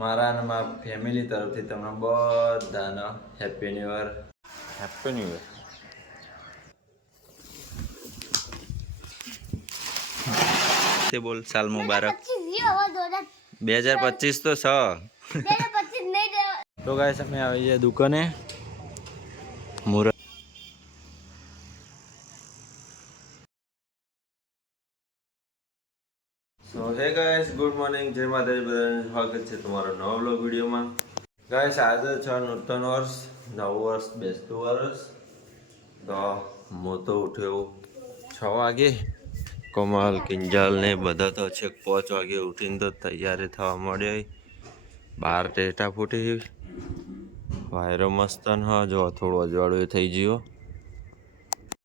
મારા અને મારા ફેમિલી તરફથી તમને બધાને happy new year. Happy new year. તે બોલ સાલ મુબારક. 2025 તો છ. તો ગાઈસ અમે આવી જાય દુકાને મુરત. સો હે ગાઈસ, ગુડ મોર્નિંગ, જય માતાજી, બધાને સ્વાગત છે તમારો નવો વ્લોગ વિડીયોમાં. ગાઈસ આજે છે નૂતન વર્ષ, નવું વર્ષ, બેસતું વર્ષ. તો હું તો ઉઠ્યો 6 વાગે. કમલ, કિંજલ ને બધા તો છે 5 વાગે ઉઠીને તો તૈયારી થવા માંડ્યા. બહાર ટેટા ફૂટી, વાયરો મસ્ત ન હ જો થોડું અજવાળું થઈ ગયું.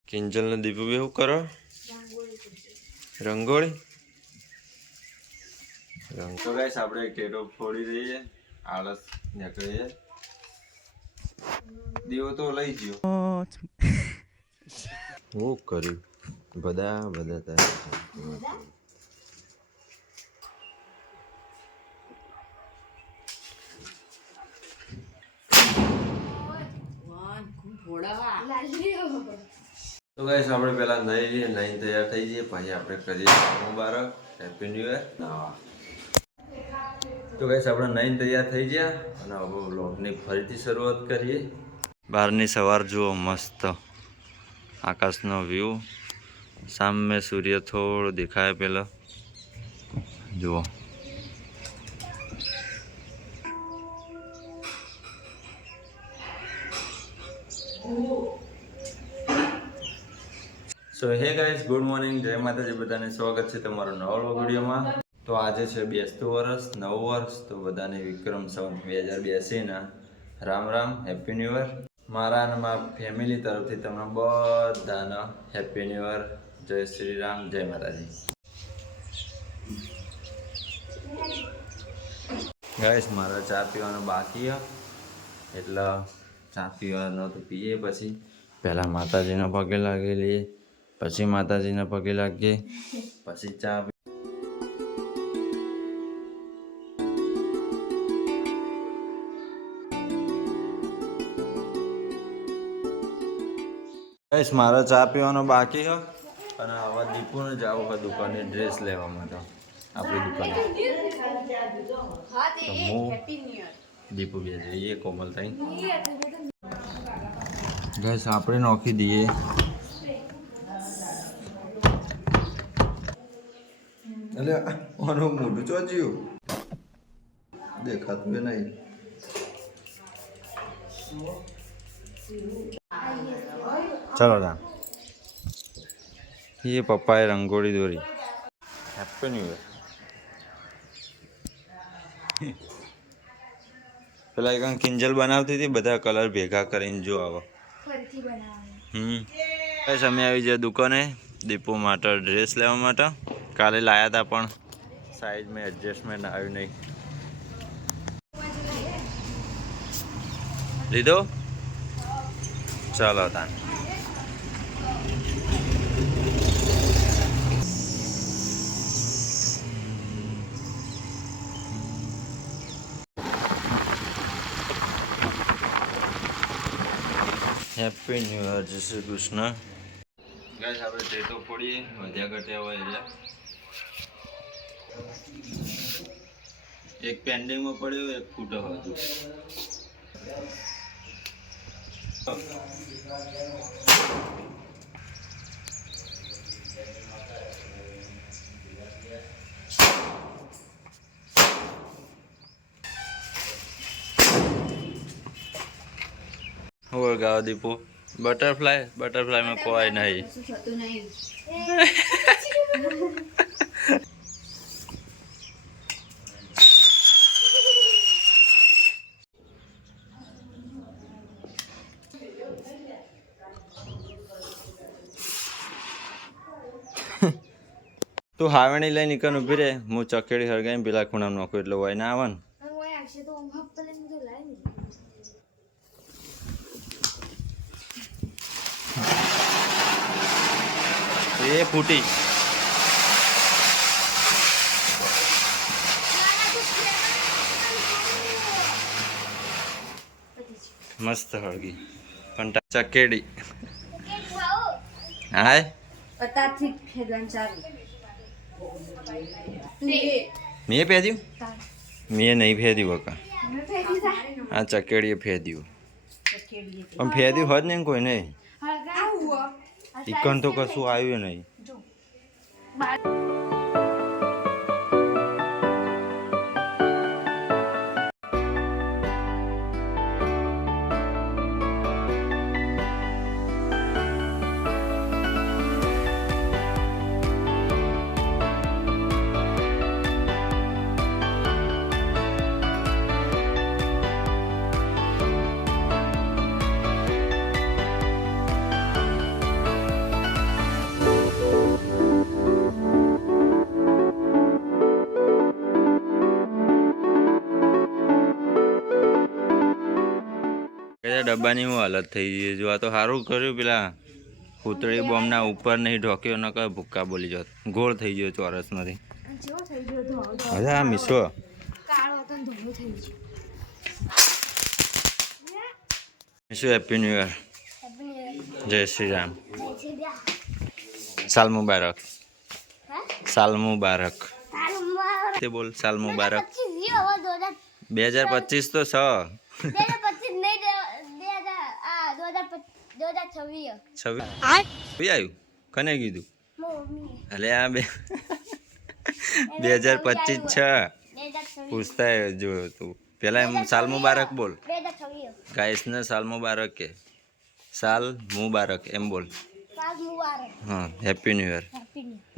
કિંજલ ને દીપુ બી શું કરો? રંગોળી. તો ગાઈસ આપણે ટેટો ફોડી દઈએ, આળસ નીકળીએ. દીવો તો લઈ ગયો. હું કર્યું બધા ત્યાં તો ગાઈસ આપણે પહેલા નહીં લઈએ, નહીં તૈયાર થઈ જઈએ, પછી આપણે કરીએ મુબારક, હેપી ન્યૂ યર. તો ગાઈસ આપણે નહીં તૈયાર થઈ ગયા અને હવે વ્લોગની ફરીથી શરૂઆત કરીએ. બહારની સવાર જુઓ, મસ્ત આકાશનો વ્યૂ. સામે સૂર્ય થોડો દેખાય પેલો જુઓ. સો હે ગાઈસ, ગુડ મોર્નિંગ, જય માતાજી, બધાને સ્વાગત છે તમારો નવો વિડીયોમાં. તો આજે છે બેસતું વર્ષ, નવું વર્ષ. તો બધાને વિક્રમ સંવત 2082 ના Ram Ram, happy new year. મારા અને મારા ફેમિલી તરફથી તમને બધાને હેપી ન્યૂ યર. જય શ્રી રામ, જય માતાજી. ગાઈસ મારા ચા પીવાનો બાકી એટલે ચા પીવાનો તો પીએ, પછી પહેલાં માતાજીના પગે લાગી લઈએ, પછી માતાજીના પગે લાગીએ, પછી ચા. ગાઈસ મારા ચા પીવાનો બાકી છે અને હવે દીપુને જવું હોય દુકાને ડ્રેસ લેવા માટે, આપણી દુકાને. હું દીપુ બે જઈએ, કોમલ થઈ. ગાઈસ આપણે નોખી દઈએ. એટલે આનું મોઢું ચોચ્યું દેખાતું એ નહીં. ચલો રા, એ પપ્પાએ રંગોળી દોરી. Happy new year. પેલા એક કિંજલ બનાવતી હતી, બધા કલર ભેગા કરીને જો આવો. બસ અમે આવી જાય દુકાને દીપુ માટે ડ્રેસ લેવા માટે. કાલે લાયા હતા પણ સાઈઝમાં એડજસ્ટમેન્ટ આવ્યું નહીં. લીધો? ચાલો તાન. હેપી ન્યૂ યર, જય શ્રી કૃષ્ણ. ગાઈસ આપણે ટેટો ફોડીએ, વધ્યા ઘટ્યા હોય એટલે. એક પેન્ડિંગમાં પડ્યો, એક ફૂટો હતું. और गाओ दीपू. बटरफ्लाई में कोई नहीं. તું હાવણી લઈને નીકળ ઉભી રે, હું ચકેડી હળગાઈને પેલા ખૂણામાં નાખું એટલે હોય ના આવે ને. એ ફૂટી. મસ્ત હળગી પણ ચકેડી હાય અત્યારથી ફેરવાનું ચાલુ. મેં ફેદ્યું મેં નહીં ફેદ્યું બકા આ ચકેડીએ ફેદ્યું પણ ફેદ્યું હોત ને કોઈ નહીં ચિકન તો કશું આવ્યું નહીં. ડબ્બાની હું હાલત થઈ ગઈ. જો આ તો સારું કર્યું પેલા પૂતળી બોમ્બના ઉપર નહીં ઢોક્યો ન કર ભૂક્કા બોલી જાત. ગોળ થઈ ગયો ચોરસમાંથી. હવે આ Mizo Mizo happy new year. જય શ્રી રામ. સાલ મુબારક. સાલ મુબારક તે બોલ. સાલ મુબારક. 2025 તો છ 26 આવ્યું કને કીધું અલે આ 2025 છે પૂછતા જો તું પેલા એમ સાલ મુબારક બોલ. ગાઈસ ને સાલ મુબારક કે સાલ મુબારક એમ બોલ. હા હેપી ન્યુ યર.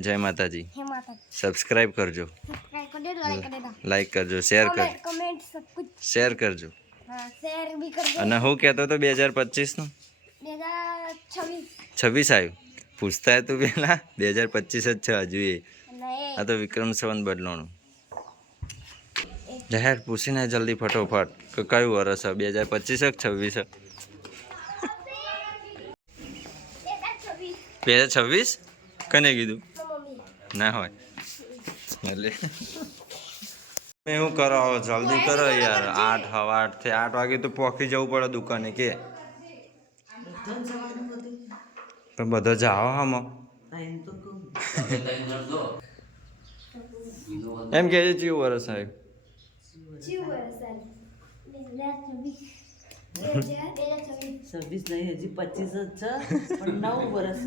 જય માતાજી. સબસ્ક્રાઇબ કરજો, લાઈક કરજો, શેર કરજો. અને હું કહેતો તો 2025 નું 26 આવ્યું પૂછતા તું પેલા 2025 જ છે હજુ. એ આ તો વિક્રમ સંવત બદલાણું. જાહેર પૂછીને જલ્દી ફટોફટ કે કયું વર્ષ છે 2025 કે 26? 2026 કને કીધું ના હોય એટલે એવું કરો જલ્દી કરો યાર. 8 સવા 8 થી 8 વાગે તો પહોંચી જવું પડે દુકાને કે પણ બધા જાઓ આમાં એમ કે છે ચીવું વર્ષ આવ્યું 26 નહીં હજી 25 જ છે પણ 9 વર્ષ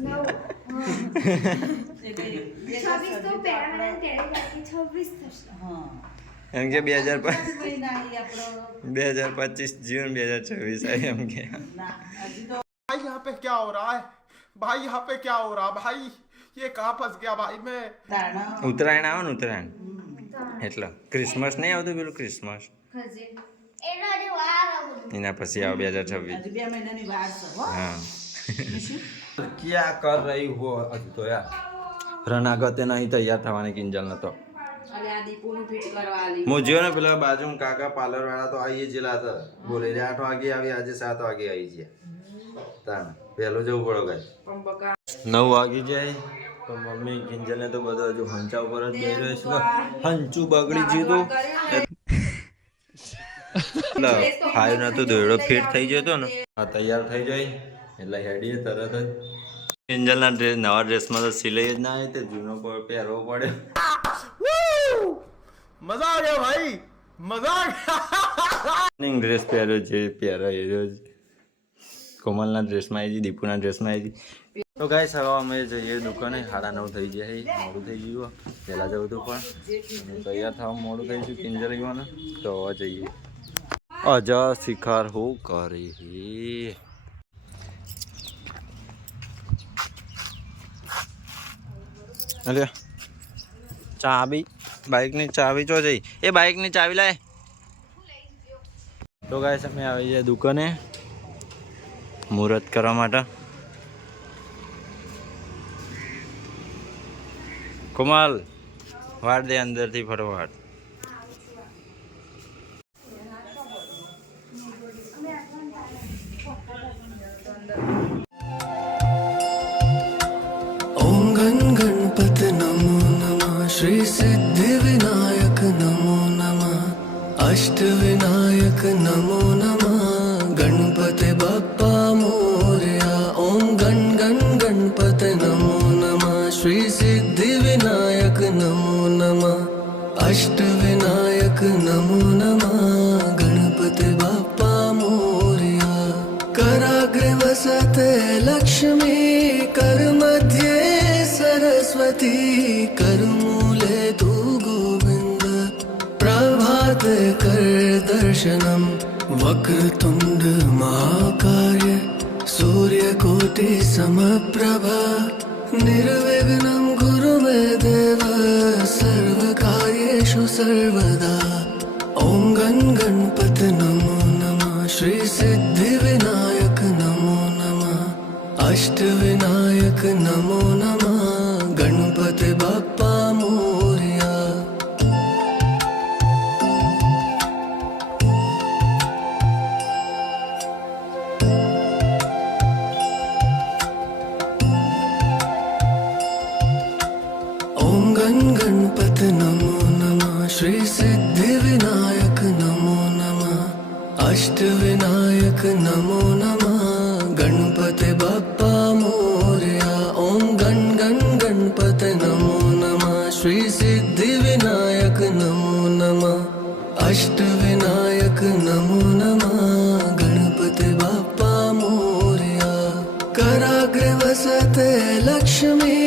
એમ કે 2025 જીવન 2026 આવે એમ કે भाई यहाँ पे क्या हो रहा है भाई यहाँ पे क्या हो रहा है भाई ये कहाँ फंस गया भाई मैं. ઉત્તરાયણ આવે ને ઉત્તરાયણ એટલે ક્રિસમસ નહીં આવતું પેલું ક્રિસમસ એના પછી આવે 2026. હા ક્યાં કર રહી હો અજ તો યાર રનાગતે નહીં તૈયાર થવાની કિંજલ નતો. હું જો ને પેલા બાજુ કાકા પાર્લર વાળા તો આવી જેલા હતા બોલે 8 વાગે આવી આજે 7 વાગે આવી ગયા તાણ પહેલો જવું પડો ગાય 9 વાગી જાય તો મમ્મી કિંજલને તો બધું હજુ હંચા ઉપર જ જઈ રહ્યો છે. હંચું બગડી ગયું તો હાય નતું દોડો ફિટ થઈ ગયો હતો ને આ તૈયાર થઈ જાય એટલે હેડીએ તરત જ. કિંજલના ડ્રેસ નવા ડ્રેસમાં તો સિલાઈ જ ના આવી તે જૂનો પહેરવો પડે. मजा आ गया भाई मजा आ गया. ડ્રેસ પહેર્યો જે પહેરાય એ જ કોમલના ડ્રેસમાં આવી હતી, દીપુના ડ્રેસમાં આવી હતી. તો ગાઈસ હવે અમે જઈએ દુકાને. 9:30 થઈ ગયા, મોડું થઈ ગયું. પહેલાં જવું હતું પણ તૈયાર થવા મોડું થઈ ગયું કિંજલ ગવાના તો હવે જઈએ. અજા શિખાર હો કરી અરે ચાવી બાઇકની ચાવી ચો જઈ એ બાઇકની ચાવી લાય. તો ગાઈસ અમે આવી જાય દુકાને મુહૂર્ત કરવા માટે. કોમલ વાળ દે અંદરથી ફટોફટ. ओम गण गणपत नमो नमः श्री सिद्धि विनायक नमो नमः अष्ट विनायक नमो नमः गणपति अष्टविनायक नमो नमः गणपति बाप्पा मोरया कराग्रे वसते लक्ष्मी करमध्ये सरस्वती करमूले तु गोविन्द प्रभाते कर दर्शनम् वक्रतुण्ड महाकाय सूर्यकोटि समप्रभा निर्विघ्नं कुरु मे देव सर्वकार्येषु सर्वदा ॐ गण गणपति नमो नमः श्री सिद्धिविनायक नमो नमः अष्टविनायक नमो नमः गणपति बाप्पा मोरया ॐ गण गणपति नमो नमः श्री सिद्धिविनायक नमो नमः अष्टविनायक नमो नमः गणपति बाप्पा मोरया ॐ गण गण गणपति नमो नमः श्री सिद्धिविनायक नमो नमः अष्टविनायक नमो नमः गणपति बाप्पा मोरया कराग्रे वसते लक्ष्मी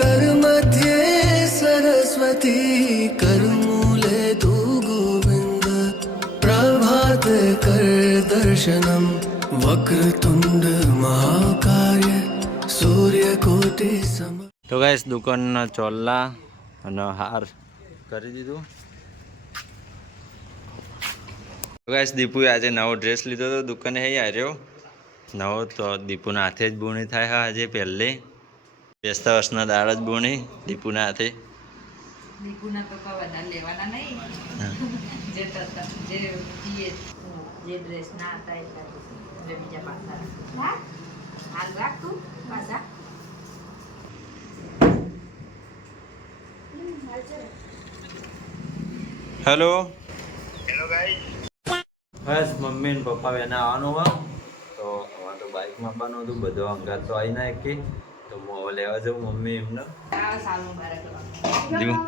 करमध्ये सरस्वती करमूले तु गोविन्द प्रभाते कर दर्शनम् वक्रतुण्ड महाकाय सूर्यकोटि सम તો ગાઈસ દુકાનના ચોલ્લા અને હાર કરી દીધું. તો ગાઈસ દીપુએ આજે નવો ડ્રેસ લીધો હતો દુકાને હે આવ્યો નવો તો દીપુના હાથે જ બોણી થાય હા આજે પહેલે બેસતા વર્ષના દાળ જ બોણી દીપુના હાથે. દીપુના તો કોઈ વધારે લેવાના નહીં જે ડ્રેસ ના હતા એટલા બીજા પાછા હાલ રાખ તું પાછા હેલો બસ મમ્મી ને પપ્પા બેને આવવાનું હોય તો અમારે તો બાઇકમાં આપવાનું હતું બધો અંગાત તો આવી ના કે તો હું હવે લેવા જાઉં મમ્મી એમને સાલ મુબારક દીવું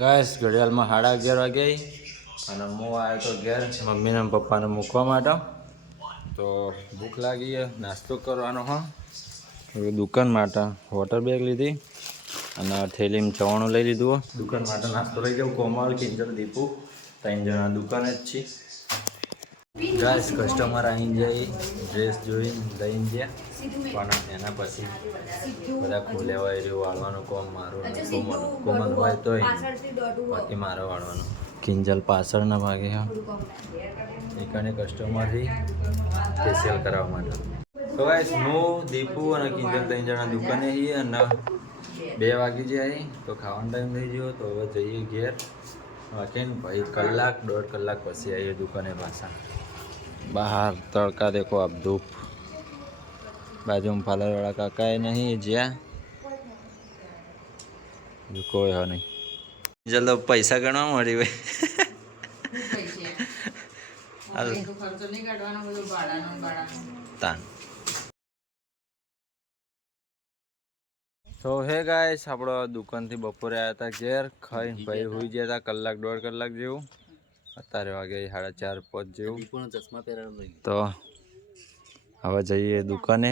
ગાઈસ ઘડિયાળમાં 11:30 વાગે અને હું આવ્યો તો ઘેર મમ્મીને પપ્પાને મૂકવા માટે તો ભૂખ લાગી નાસ્તો કરવાનો હા દુકાન માટે વોટર બેગ લીધી અને થેલીમાં ચવાણું લઈ લીધું દુકાન માટે નાસ્તો લઈ જાઉં કોમલ કિંજલ દીપુ 3 જણા દુકાને જ છીએ. ગાઈસ કસ્ટમર આવી જાય ડ્રેસ જોઈ લઈને ગયા પણ એના પછી બધા ખોલ્યા હોય રહ્યું વાળવાનું કોમ મારું કોમન હોય તો બાકી મારે વાળવાનું. કિંજલ પાછળના ભાગે હા એકાને કસ્ટમરથી ફેશિયલ કરાવવા માટે. તો ગાઈસ હું દીપુ અને કિંજલ 3 જણા દુકાને છીએ અને 2 વાગી જાય તો ખાવાનો ટાઈમ થઈ ગયો તો હવે જઈએ ઘેર વાંચીને ભાઈ 1-1.5 કલાક પછી આવીએ દુકાને પાછા. બહાર તડકા દેખો આપ ધૂપ બાજુમાં પાર્લરવાળા કાકા નહીં જ્યાં કોઈ હો નહીં જલ્દી પૈસા ગણવા મળી ભાઈ તાન. તો હે ગાઈસ આપણો દુકાનથી બપોરે આવ્યા હતા ઘેર ખાઈને ભાઈ હોઈ ગયા હતા 1-1.5 કલાક જેવું. અત્યારે વાગે 4:30-5 જેવું. તો હવે જઈએ દુકાને